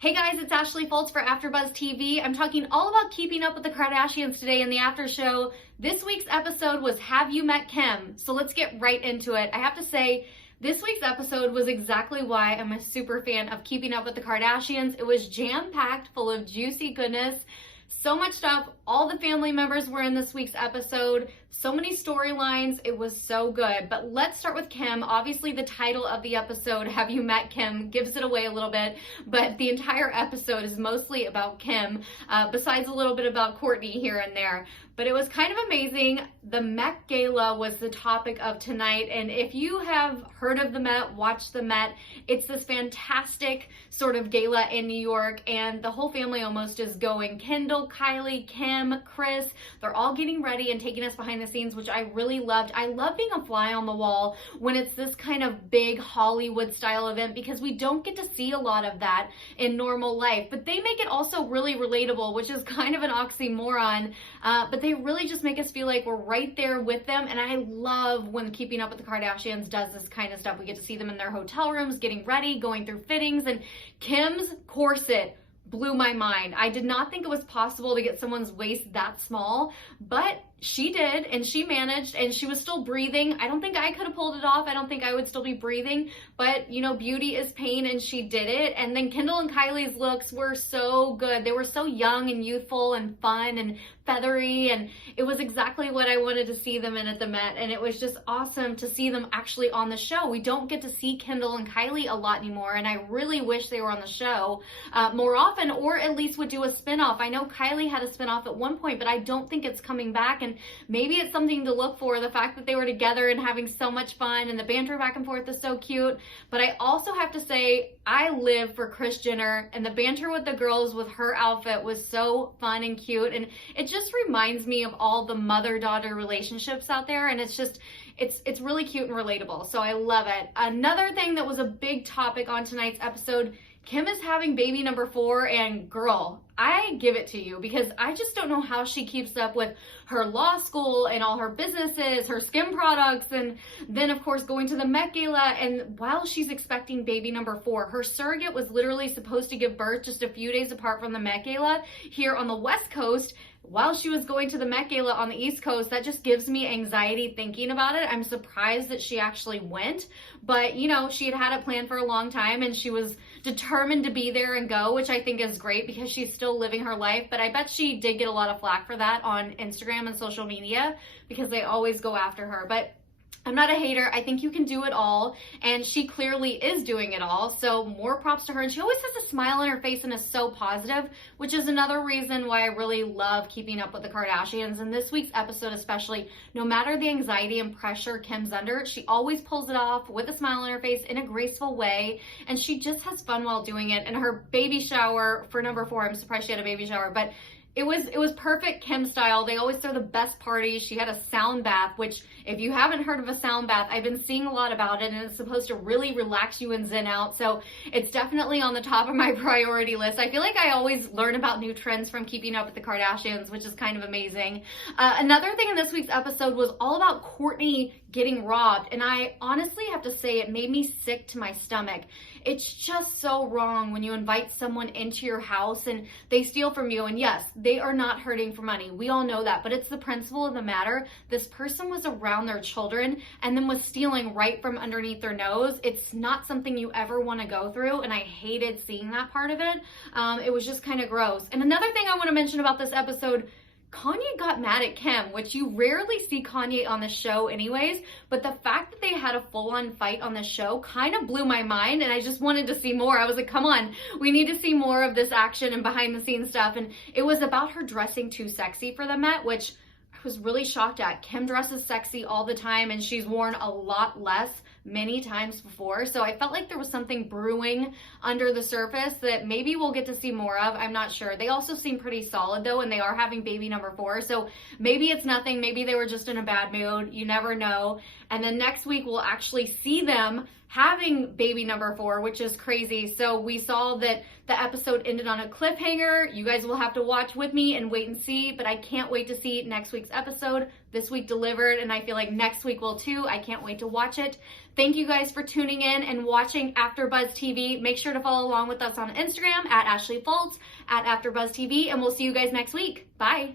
Hey guys, it's Ashley Fultz for AfterBuzz TV. I'm talking all about keeping up with the Kardashians today in the after show. This week's episode was Have You Met Kim? So let's get right into it. I have to say, this week's episode was exactly why I'm a super fan of keeping up with the Kardashians. It was jam-packed full of juicy goodness. So much stuff. All the family members were in this week's episode. So many storylines. It was so good. But let's start with Kim. Obviously, the title of the episode, Have You Met Kim, gives it away a little bit. But the entire episode is mostly about Kim, besides a little bit about Kourtney here and there. But it was kind of amazing. The Met Gala was the topic of tonight. And if you have heard of the Met, watched the Met, it's this fantastic sort of gala in New York. And the whole family almost is going. Kendall, Kylie, Kim, Chris, they're all getting ready and taking us behind the scenes, which I really loved. I love being a fly on the wall when it's this kind of big Hollywood style event because we don't get to see a lot of that in normal life. But they make it also really relatable, which is kind of an oxymoron. But they really just make us feel like we're right there with them. And I love when Keeping Up with the Kardashians does this kind of stuff. We get to see them in their hotel rooms, getting ready, going through fittings, and Kim's corset blew my mind. I did not think it was possible to get someone's waist that small, but she did, and she managed, and she was still breathing. I don't think I could have pulled it off. I don't think I would still be breathing, but you know, beauty is pain, and she did it. And then Kendall and Kylie's looks were so good. They were so young and youthful and fun and feathery, and it was exactly what I wanted to see them in at the Met, and it was just awesome to see them actually on the show. We don't get to see Kendall and Kylie a lot anymore, and I really wish they were on the show more often, or at least would do a spinoff. I know Kylie had a spinoff at one point, but I don't think it's coming back, and maybe it's something to look for, the fact that they were together and having so much fun, and the banter back and forth is so cute. But I also have to say, I live for Kris Jenner, and the banter with the girls with her outfit was so fun and cute, and it just reminds me of all the mother-daughter relationships out there, and it's just, it's really cute and relatable, so I love it. Another thing that was a big topic on tonight's episode, Kim is having baby number 4, and girl, I give it to you because I just don't know how she keeps up with her law school and all her businesses, her skin products, and then of course going to the Met Gala. And while she's expecting baby number 4, her surrogate was literally supposed to give birth just a few days apart from the Met Gala here on the West Coast. While she was going to the Met Gala on the East Coast, that just gives me anxiety thinking about it. I'm surprised that she actually went, but you know, she had it planned for a long time and she was determined to be there and go, which I think is great because she's still living her life. But I bet she did get a lot of flack for that on Instagram and social media because they always go after her. But I'm not a hater. I think you can do it all, and she clearly is doing it all, so more props to her. And she always has a smile on her face and is so positive, which is another reason why I really love Keeping Up with the Kardashians. And this week's episode especially, no matter the anxiety and pressure Kim's under, she always pulls it off with a smile on her face in a graceful way, and she just has fun while doing it. And her baby shower for number 4, I'm surprised she had a baby shower, but it was perfect Kim style. They always throw the best parties. She had a sound bath, which if you haven't heard of a sound bath, I've been seeing a lot about it, and it's supposed to really relax you and zen out. So it's definitely on the top of my priority list. I feel like I always learn about new trends from Keeping Up with the Kardashians, which is kind of amazing. Another thing in this week's episode was all about Kourtney getting robbed, and I honestly have to say it made me sick to my stomach. It's just so wrong when you invite someone into your house and they steal from you. And yes, they are not hurting for money. We all know that, but it's the principle of the matter. This person was around their children and then was stealing right from underneath their nose. It's not something you ever want to go through, and I hated seeing that part of it. It was just kind of gross. And another thing I want to mention about this episode, Kanye got mad at Kim, which you rarely see Kanye on the show anyways, but the fact that they had a full-on fight on the show kind of blew my mind, and I just wanted to see more. I was like, come on, we need to see more of this action and behind-the-scenes stuff. And it was about her dressing too sexy for the Met, which I was really shocked at. Kim dresses sexy all the time, and she's worn a lot less many times before. So I felt like there was something brewing under the surface that maybe we'll get to see more of. I'm not sure. They also seem pretty solid though, and they are having baby number 4. So maybe it's nothing. Maybe they were just in a bad mood. You never know. And then next week we'll actually see them having baby number 4, which is crazy. So we saw that the episode ended on a cliffhanger. You guys will have to watch with me and wait and see, but I can't wait to see next week's episode. This week delivered, and I feel like next week will too. I can't wait to watch it. Thank you guys for tuning in and watching AfterBuzz TV. Make sure to follow along with us on Instagram at Ashley Fultz, at AfterBuzz TV, and we'll see you guys next week. Bye.